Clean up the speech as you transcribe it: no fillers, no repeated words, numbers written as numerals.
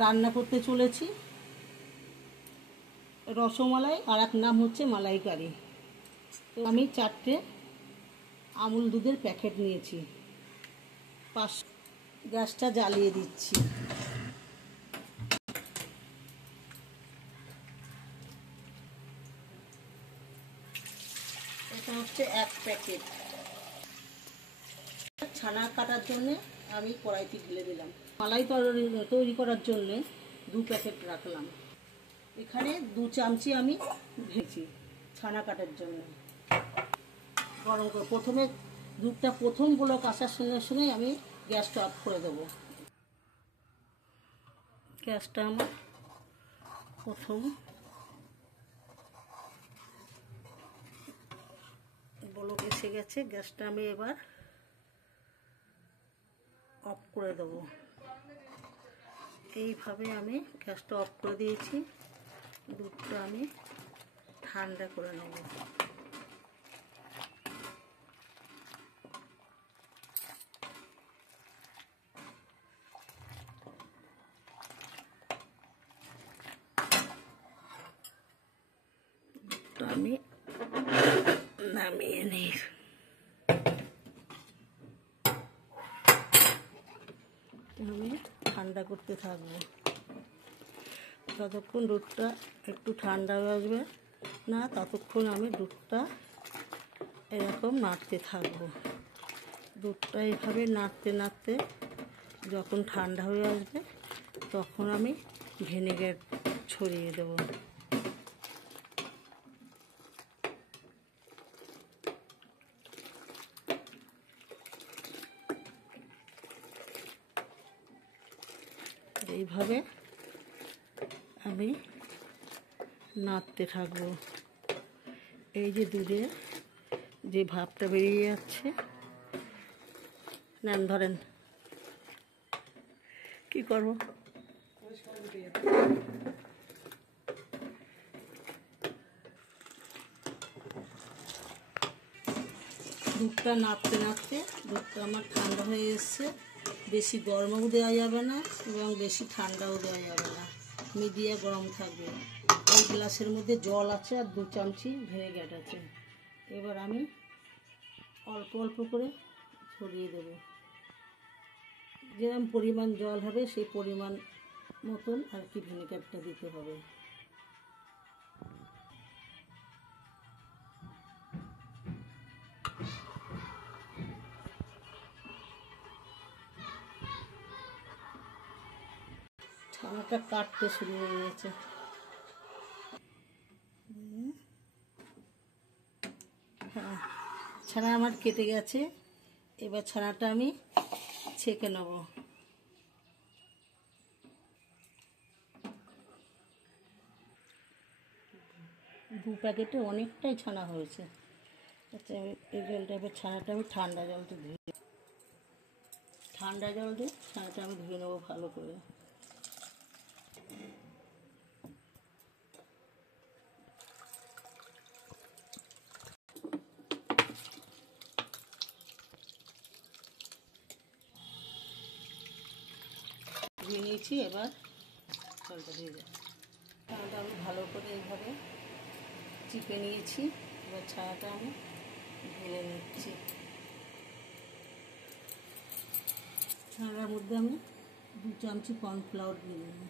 রান্না করতে চলেছি রসমালাই, আর এক নাম হচ্ছে মালাইকারি। তো আমি 4টে আমুল দুধের প্যাকেট নিয়েছি। গ্যাসটা জ্বালিয়ে দিচ্ছি। এটা হচ্ছে 1 প্যাকেট। ছানা কাটার জন্য আমি কড়াইতে ঢেলে দিলাম। মালাই তৈরি করার জন্য 2 প্যাকেট রাখলাম। এখানে 2 চামচি আমি ভেজেছি ছানা কাটার জন্য। গরম করে প্রথমে দুধটা প্রথম ব্লক আসার সঙ্গে সঙ্গে আমি গ্যাসটা অফ করে দেবো। গ্যাসটা আমার প্রথম ব্লক এসে গেছে। গ্যাসটা আমি এবার অফ করে দেবো। এইভাবে আমি গ্যাসটা অফ করে দিয়েছি। দুধটা আমি ঠান্ডা করে নেব। দুধটা আমি নামিয়ে নিই। আমি ঠান্ডা করতে থাকবো। যতক্ষণ দুধটা একটু ঠান্ডা হয়ে আসবে না, ততক্ষণ আমি দুধটা এরকম নাড়তে থাকবো। দুধটা এইভাবে নাড়তে নাড়তে যখন ঠান্ডা হয়ে আসবে, তখন আমি ভিনেগার ছড়িয়ে দেবো। এইভাবে আমি নাড়তে থাকবো। এই যে দুধে যে ভাপটা বেরিয়ে যাচ্ছে, নেন ধরেন, কি করবো, দুধটা নাড়তে নাড়তে দুধটা আমার ঠান্ডা হয়ে এসছে। বেশি গরমও দেওয়া যাবে না এবং বেশি ঠান্ডাও দেওয়া যাবে না, মিডিয়াম গরম থাকবে। এই গ্লাসের মধ্যে জল আছে আর 2 চামচি ভিনেগার আছে। এবার আমি অল্প অল্প করে ছড়িয়ে দেব। যেরকম পরিমাণ জল হবে সেই পরিমাণ মতন আর কি ভিনেগারটা দিতে হবে। ছানাটা কাটতে শুরু হয়ে গেছে। হ্যাঁ, ছানা আমার কেটে গেছে। এবার ছানাটা আমি ছেঁকে নেব। 2 প্যাকেটে অনেকটাই ছানা হয়েছে। আচ্ছা, এই জলটা এবার ছানাটা আমি ঠান্ডা জল দিয়ে ছানাটা আমি ধুয়ে নেবো ভালো করে। ধুয়ে নিয়েছি, এবার জলটা দিয়ে দেবো। ছানাটা আমি ভালো করে এইভাবে চিপে নিয়েছি। এবার ছানাটা আমি ঢেলে নিচ্ছি। ছানার মধ্যে আমি 2 চামচি কর্নফ্লাওয়ার দিয়ে দেবো।